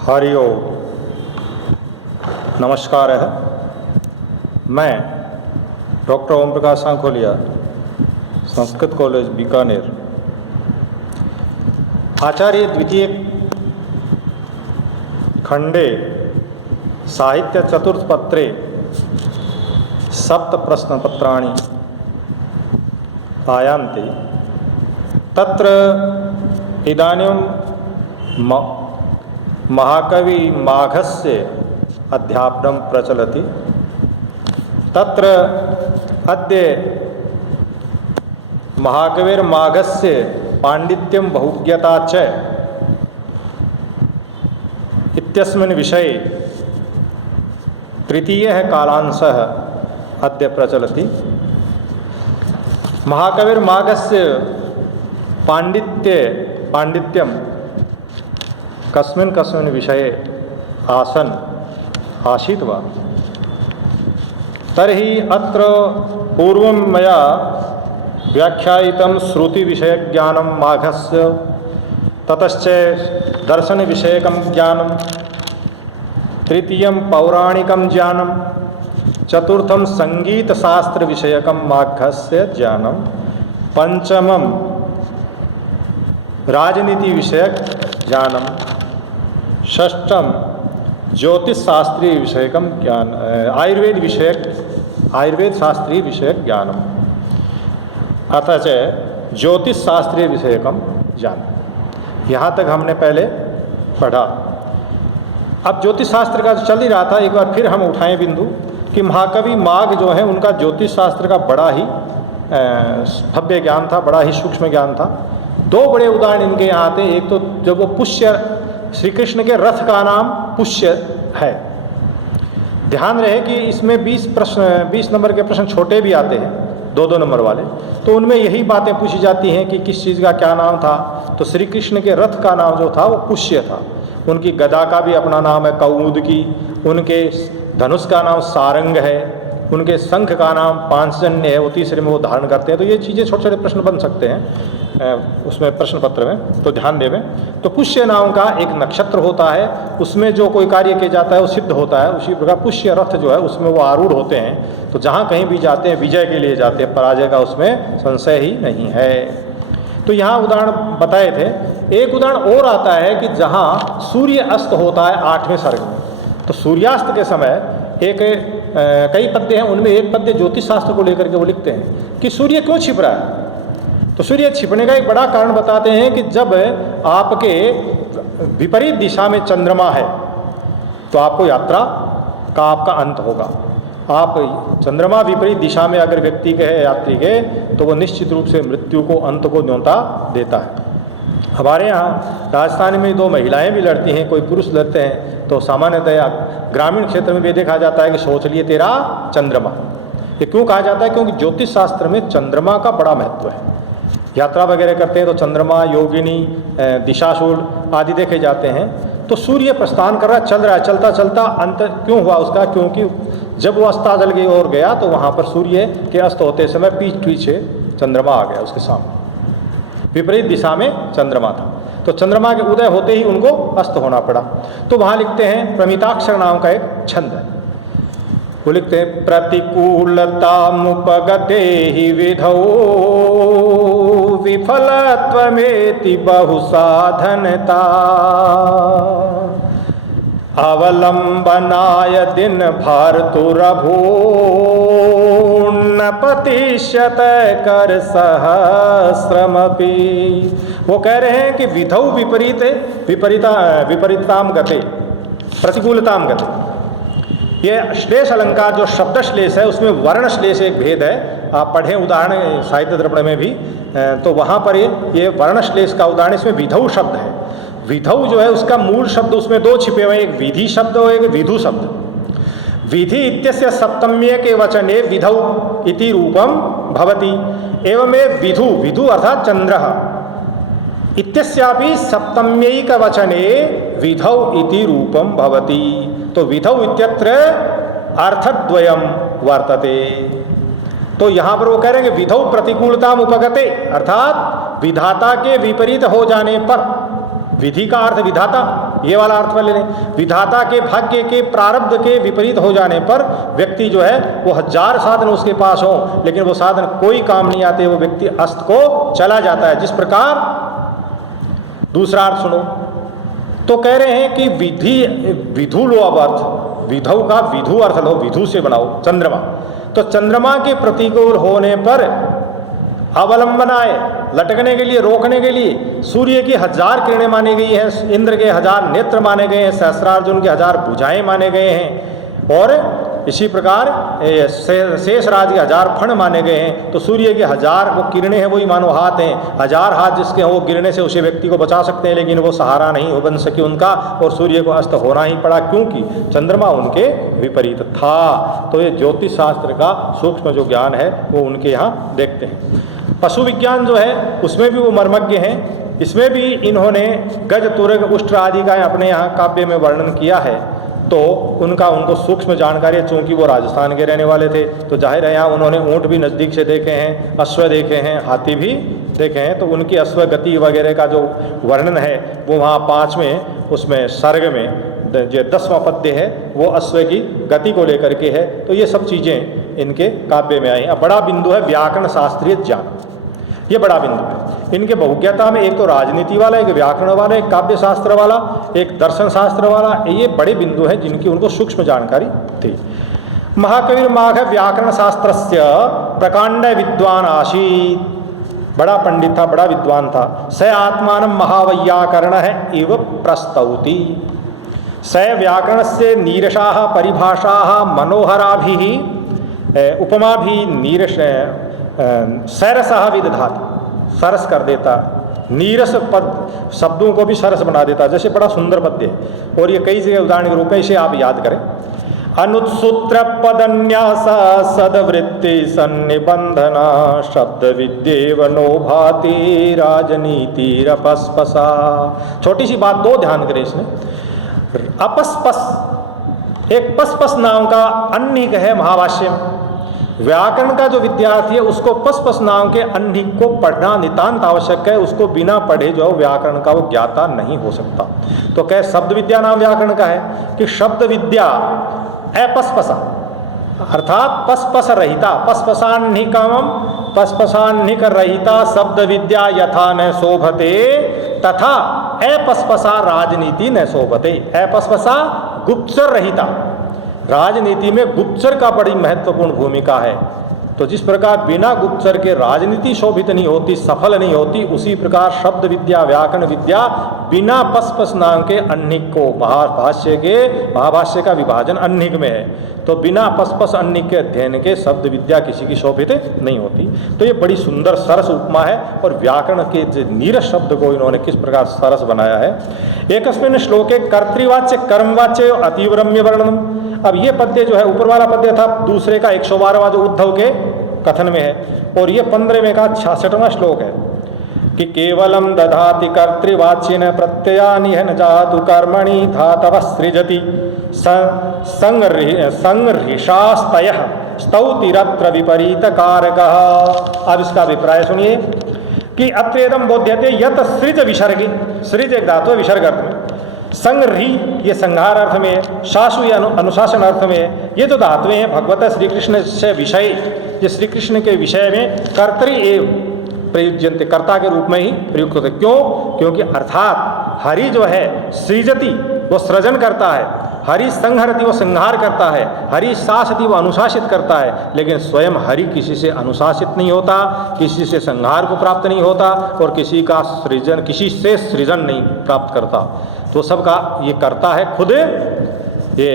हरि ओम। नमस्कार है। मैं डॉक्टर ओम प्रकाश सांखोलिया, संस्कृत कॉलेज बीकानेर, आचार्य द्वितीय खंडे साहित्य चतुर्थ पत्रे सप्त प्रश्नपत्राणि आयान्ति। तत्र इदानीं महाकवि माघस्य अध्यापनं प्रचलति। तत्र अद्य महाकविर्माघस्य पाण्डित्यं बहुज्ञता च इत्यस्मिन् विषये तृतीयः कालांशः अद्य प्रचलति। महाकविर्माघस्य पाण्डित्यं कस्मिन् विषये आसीत् वा तर्हि अत्र पूर्वं मया व्याख्यायितं श्रुतिविषयज्ञानं माघस्य, ततश्च दर्शनविषयकं ज्ञानं, तृतीयं पौराणिकं ज्ञानं, चतुर्थं संगीतशास्त्रविषयकं माघस्य ज्ञानं, पंचमं राजनीतिविषयक ज्ञानं, षष्ठम ज्योतिषशास्त्रीय विषयकम ज्ञान, आयुर्वेद शास्त्रीय विषयक ज्ञानम, अतः च ज्योतिष शास्त्रीय विषयकम ज्ञान। यहाँ तक हमने पहले पढ़ा। अब ज्योतिष शास्त्र का चल ही रहा था, एक बार फिर हम उठाएं बिंदु कि महाकवि माघ जो है उनका ज्योतिष शास्त्र का बड़ा ही भव्य ज्ञान था, बड़ा ही सूक्ष्म ज्ञान था। दो बड़े उदाहरण इनके यहाँ आते। एक तो जब वो पुष्य, श्री कृष्ण के रथ का नाम पुष्य है। ध्यान रहे कि इसमें 20 नंबर के प्रश्न छोटे भी आते हैं, 2-2 नंबर वाले, तो उनमें यही बातें पूछी जाती हैं कि किस चीज़ का क्या नाम था। तो श्री कृष्ण के रथ का नाम जो था वो पुष्य था। उनकी गदा का भी अपना नाम है कौमुदकी, उनके धनुष का नाम सारंग है, उनके शंख का नाम पांचजन्य है, वो तीसरे में वो धारण करते हैं। तो ये चीज़ें छोटे छोटे प्रश्न बन सकते हैं उसमें प्रश्न पत्र में, तो ध्यान देवें। तो पुष्य नाम का एक नक्षत्र होता है, उसमें जो कोई कार्य किया जाता है वो सिद्ध होता है। उसी प्रकार पुष्य रथ जो है उसमें वो आरूढ़ होते हैं। तो जहाँ कहीं भी जाते हैं विजय के लिए जाते हैं, पराजय का उसमें संशय ही नहीं है। तो यहाँ उदाहरण बताए थे। एक उदाहरण और आता है कि जहाँ सूर्य अस्त होता है 8वें सर्ग में, तो सूर्यास्त के समय कई पद्य हैं, उनमें एक पद्य ज्योतिष शास्त्र को लेकर के वो लिखते हैं कि सूर्य क्यों छिप रहा है। तो सूर्य छिपने का एक बड़ा कारण बताते हैं कि जब आपके विपरीत दिशा में चंद्रमा है तो आपको यात्रा का आपका अंत होगा। आप चंद्रमा विपरीत दिशा में अगर व्यक्ति के है, यात्री के, तो वो निश्चित रूप से मृत्यु को, अंत को न्योता देता है। हमारे यहाँ राजस्थान में 2 महिलाएं भी लड़ती हैं, कोई पुरुष लड़ते हैं, तो सामान्यतया ग्रामीण क्षेत्र में भी देखा जाता है कि सोच लिए तेरा चंद्रमा। ये क्यों कहा जाता है? क्योंकि ज्योतिष शास्त्र में चंद्रमा का बड़ा महत्व है। यात्रा वगैरह करते हैं तो चंद्रमा, योगिनी, दिशाशूल आदि देखे जाते हैं। तो सूर्य प्रस्थान कर रहा, चल रहा है, चलता चलता अंत क्यों हुआ उसका? क्योंकि जब वो अस्ताचल की ओर गया तो वहाँ पर सूर्य के अस्त होते समय पीछे चंद्रमा आ गया उसके सामने, विपरीत दिशा में चंद्रमा था। तो चंद्रमा के उदय होते ही उनको अस्त होना पड़ा। तो वहाँ लिखते हैं, प्रमिताक्षर नाम का एक छंद है, वो लिखते हैं, प्रतिकूलता मुपगते ही विधौ विफलत्वमेति बहुसाधनता अवलंबनाय दिन भर्तुरभून्न पतिष्यत कर सहस्रमपि। वो कह रहे हैं कि विधौ विपरीताम गते, प्रतिकूलताम गते। ये श्लेष अलंकार जो शब्द श्लेष है उसमें वर्ण श्लेष एक भेद है। आप पढ़ें उदाहरण साहित्य दर्पण में भी, तो वहाँ पर ये वर्ण श्लेष का उदाहरण, इसमें विधौ शब्द है। विधौ जो है उसका मूल शब्द उसमें 2 छिपे हुए, एक विधि शब्द और एक विधु शब्द। विधि इत्यस्य सप्तम्ये के वचने विधौ इति रूपम भवति, एवमेव विधु, विधु अर्थात चंद्रः, इत्यस्यापि सप्तम्यैक वचने विधौ इति रूपम भवति। तो विधौ इत्यत्र अर्थद्वयम वर्तते। तो यहाँ पर वो कह रहे हैं कि विधौ प्रतिकूलता उपगते, अर्थात विधाता के विपरीत हो जाने पर, विधि का अर्थ विधाता, ये वाला अर्थ में ले लें। विधाता के भाग्य के प्रारब्ध के विपरीत हो जाने पर व्यक्ति जो है वो 1000 साधन उसके पास हो, लेकिन वो साधन कोई काम नहीं आते, वो व्यक्ति अस्त को चला जाता है। जिस प्रकार दूसरा अर्थ सुनो, तो कह रहे हैं कि विधु लो, अब अर्थ विधु का विधु अर्थ लो, विधु से बनाओ चंद्रमा। तो चंद्रमा के प्रतिकूल होने पर अवलंबन आए, लटकने के लिए, रोकने के लिए सूर्य की 1000 किरणें मानी गई हैं, इंद्र के 1000 नेत्र माने गए हैं, सहस्रार्जुन के 1000 भुजाएं माने गए हैं, और इसी प्रकार शेषराज के 1000 फण माने गए हैं। तो सूर्य के 1000 वो किरणें हैं, वही मानो हाथ हैं, 1000 हाथ जिसके हैं वो गिरने से उसे व्यक्ति को बचा सकते हैं, लेकिन वो सहारा नहीं हो बन सके उनका, और सूर्य को अस्त होना ही पड़ा, क्योंकि चंद्रमा उनके विपरीत था। तो ये ज्योतिष शास्त्र का सूक्ष्म जो ज्ञान है वो उनके यहाँ देखते हैं। पशु विज्ञान जो है उसमें भी वो मर्मज्ञ हैं, इसमें भी इन्होंने गज, तुरग, उष्ट्र आदि का अपने यहाँ काव्य में वर्णन किया है। तो उनको सूक्ष्म जानकारी है, चूँकि वो राजस्थान के रहने वाले थे, तो जाहिर है यहाँ उन्होंने ऊँट भी नज़दीक से देखे हैं, अश्व देखे हैं, हाथी भी देखे हैं। तो उनकी अश्व गति वगैरह का जो वर्णन है वो वहाँ 5वें उसमें सर्ग में जो 10वां पद्य है वो अश्व की गति को लेकर के है। तो ये सब चीज़ें इनके काव्य में आई। अब बड़ा बिंदु है व्याकरण शास्त्रीय ज्ञान, ये बड़ा बिंदु है इनके बहुज्ञता में। एक तो राजनीति वाला, एक व्याकरण वाला, एक काव्य शास्त्र वाला, एक दर्शन शास्त्र वाला, ये बड़े बिंदु हैं जिनकी उनको सूक्ष्म जानकारी थी। महाकवि माघ व्याकरण शास्त्रस्य प्रकांड विद्वान आसीत्, बड़ा पंडित था, बड़ा विद्वान था। स आत्मान महावैयाकरण है इव प्रस्तौति, स व्याकरण से नीरसा परिभाषा मनोहराभि उपमा भी नीरस सरसः विदधाति, सरस कर देता, नीरस पद शब्दों को भी सरस बना देता, जैसे बड़ा सुंदर पद्य है। और ये कई जगह उदाहरण के रूप में इसे आप याद करें। अनुत्सूत्र पदन्यास सदवृत्ति सन्निबंधना शब्द विद्येव नो भाति राजनीति रपस्पसा। छोटी सी बात दो ध्यान करें इसमें। अपस्पस, एक पसपस नाम का अन्निक है महाभाष्य में। व्याकरण का जो विद्यार्थी है उसको पसपस नाम के अन्निक को पढ़ना नितांत आवश्यक है। उसको बिना पढ़े जो व्याकरण का वो ज्ञाता नहीं हो सकता। तो क्या शब्द विद्या नाम व्याकरण का है कि शब्द विद्या अपस्पसा अर्थात पसपस रहिता, पसपसान्निकम पसपसान्निक रहिता शब्द विद्या यथा न शोभते तथा अपस्पसा राजनीति न शोभते। अपस्पसा गुप्तचर रहिता, राजनीति में गुप्तचर का बड़ी महत्वपूर्ण भूमिका है। तो जिस प्रकार बिना गुप्तचर के राजनीति शोभित नहीं होती, सफल नहीं होती, उसी प्रकार शब्द विद्या व्याकरण विद्या बिना पसपस नाम के अन्निक को, महाभाष्य का विभाजन अन्निक में है, तो बिना पसपस अन्निक के अध्ययन के शब्द विद्या किसी की शोभित नहीं होती। तो ये बड़ी सुंदर सरस उपमा है। और व्याकरण के नीरस शब्द को इन्होंने किस प्रकार सरस बनाया है। एकस्मिन् श्लोके कर्तृवाच्य कर्मवाच्य अतीव रम्य वर्णनम। अब ये पद्य जो है, ऊपर वाला पद्य था दूसरे का 112वां जो उद्धव के कथन में है, और ये 15वें का 66वां श्लोक है कि केवलम दधाति कर्तृवाच्येन प्रत्ययानिहन जातु कर्मणि धातव सृजति संगृशास्तयः स्तौतिरत्र विपरीत कारकः। अब इसका अभिप्राय सुनिए कि अत्रेदम बोध्यते यत सृज विसर्गे, सृज एक धातु है विसर्ग अर्थ में, संग्रही ये संहार अर्थ में, शासु ये अनुशासन अर्थ में। ये जो धातुएं हैं भगवत श्री कृष्ण से विषय, ये श्री कृष्ण के विषय में कर्तृ एव प्रयुज्यन्ते, कर्ता के रूप में ही प्रयुक्त होते। क्यों? क्योंकि अर्थात हरि जो है सृजति वो सृजन करता है, हरि संहरति वो संहार करता है, हरि शासति वो अनुशासित करता है, लेकिन स्वयं हरि किसी से अनुशासित नहीं होता, किसी से संहार को प्राप्त नहीं होता, और किसी का सृजन, किसी से सृजन नहीं प्राप्त करता। तो सबका ये करता है, खुद ये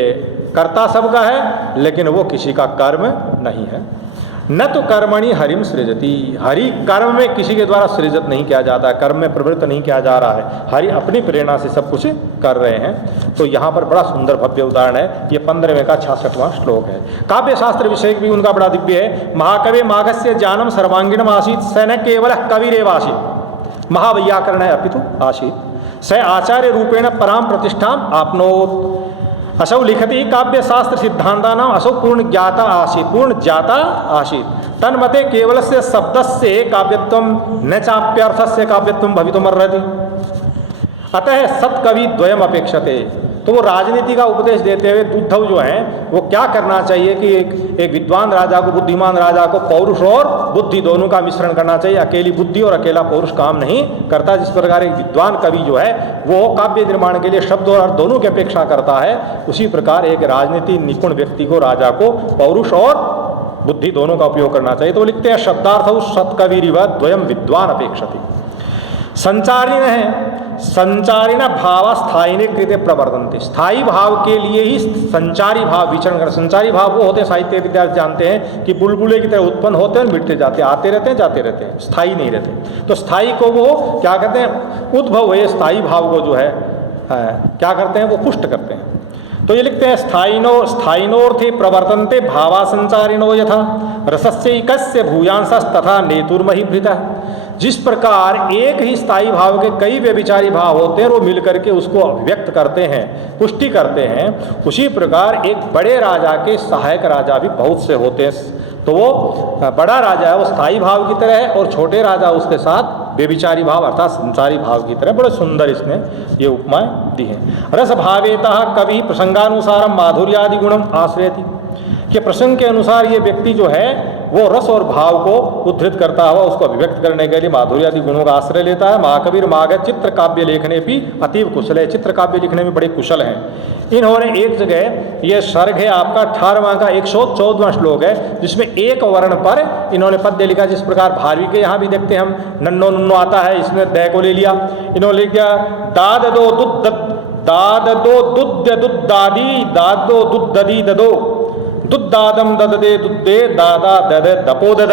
कर्ता सबका है, लेकिन वो किसी का कर्म नहीं है। न तो कर्मणि हरिम सृजति, हरि कर्म में किसी के द्वारा सृजित नहीं किया जाता है, कर्म में प्रवृत्त नहीं किया जा रहा है, हरि अपनी प्रेरणा से सब कुछ कर रहे हैं। तो यहाँ पर बड़ा सुंदर भव्य उदाहरण है। ये 15वें का 66वां श्लोक है। काव्य शास्त्र विषय भी उनका बड़ा दिव्य है। महाकवि माघस्य ज्ञानम सर्वांगीणम आसीत् स न केवल कविरेव आसीत् महावैयाकरण है अपितु आसीत् स आचार्य रूपेण पराम प्रतिष्ठाम आपनोत। असौ लिखति काव्य शास्त्र सिद्धांतानाम असौ पूर्ण ज्ञाता आसीत्, पूर्ण ज्ञाता आसीत्। तन्मते केवलस्य शब्दस्य काव्यत्वं न चाप्यर्थस्य काव्यत्वं भवितुमर्हति। अतः सत्कवि द्वयम अपेक्षते। तो वो राजनीति का उपदेश देते हुए उद्धव जो हैं वो क्या करना चाहिए कि एक विद्वान राजा को, बुद्धिमान राजा को पौरुष और बुद्धि दोनों का मिश्रण करना चाहिए। अकेली बुद्धि और अकेला पौरुष काम नहीं करता। जिस प्रकार एक विद्वान कवि जो है वो काव्य निर्माण के लिए शब्द और अर्थ दोनों की अपेक्षा करता है, उसी प्रकार एक राजनीति निपुण व्यक्ति को, राजा को पौरुष और बुद्धि दोनों का उपयोग करना चाहिए। तो वो लिखते हैं शब्दार्थ सत्कविरिव द्वयम विद्वान अपेक्षते। संचारिण है, संचारिण भाव स्थायिने कृते प्रवर्तन्ते। स्थायी भाव के लिए ही संचारी भाव विचरण कर। संचारी भाव वो होते हैं, साहित्य विद्यार्थी जानते हैं कि बुलबुले की तरह उत्पन्न होते हैं, मिटते जाते हैं, आते रहते हैं, जाते रहते हैं, स्थायी नहीं रहते। तो स्थायी को वो क्या कहते हैं, उद्भव हुए स्थायी भाव को जो है क्या करते हैं, वो पुष्ट करते हैं। तो ये लिखते हैं स्थायिनोर्थे प्रवर्तन्ते भावा संचारिणो यथा रसस्यैकस्य भूयांशस् तथा नेतुर्महीभृतः। जिस प्रकार एक ही स्थायी भाव के कई व्यभिचारी भाव होते हैं, वो मिलकर के उसको अभिव्यक्त करते हैं, पुष्टि करते हैं, उसी प्रकार एक बड़े राजा के सहायक राजा भी बहुत से होते हैं। तो वो बड़ा राजा है वो स्थायी भाव की तरह है, और छोटे राजा उसके साथ व्यभिचारी भाव अर्थात संसारी भाव की तरह। बड़े सुंदर इसने ये उपमाएं दी हैं। रस भावेतः कवि प्रसंगानुसारम माधुर्यादि गुणम आश्रयति। कि प्रसंग के अनुसार ये व्यक्ति जो है वो रस और भाव को उद्धृत करता हुआ उसको अभिव्यक्त करने के लिए माधुर्यादि गुणों का आश्रय लेता है। महाकविर माग चित्र काव्य लेखने भी अतीव कुशल है, चित्र काव्य लिखने में बड़े कुशल हैं। इन्होंने एक जगह ये सर्ग है आपका 18वां का 114वां श्लोक है, जिसमें एक वर्ण पर इन्होंने पद्य लिखा। जिस प्रकार भारवी के यहाँ भी देखते हैं हम नन्नो नुन्नो आता है, इसमें दै को ले लिया। इन्होंने लिख दिया दाद दो दुद्द दाद दो दुद्य दुद्दादी दाद दो दुद्ददी ददो दुद्दादम दददे दुद्दे दादा दद दपो दद।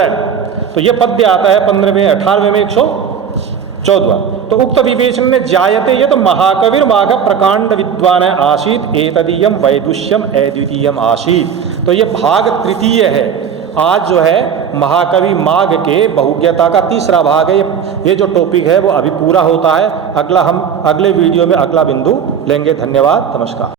तो ये पद्य आता है 15वें 18वें में 114। तो उक्त विवेचन में जायते ये तो महाकविर माघ प्रकांड विद्वान आसीत एतदीयम वैदुष्यम अद्वितीयम आसीत। तो ये भाग तृतीय है। आज जो है महाकवि माघ के बहुज्ञता का तीसरा भाग है। ये जो टॉपिक है वो अभी पूरा होता है। हम अगले वीडियो में अगला बिंदु लेंगे। धन्यवाद, नमस्कार।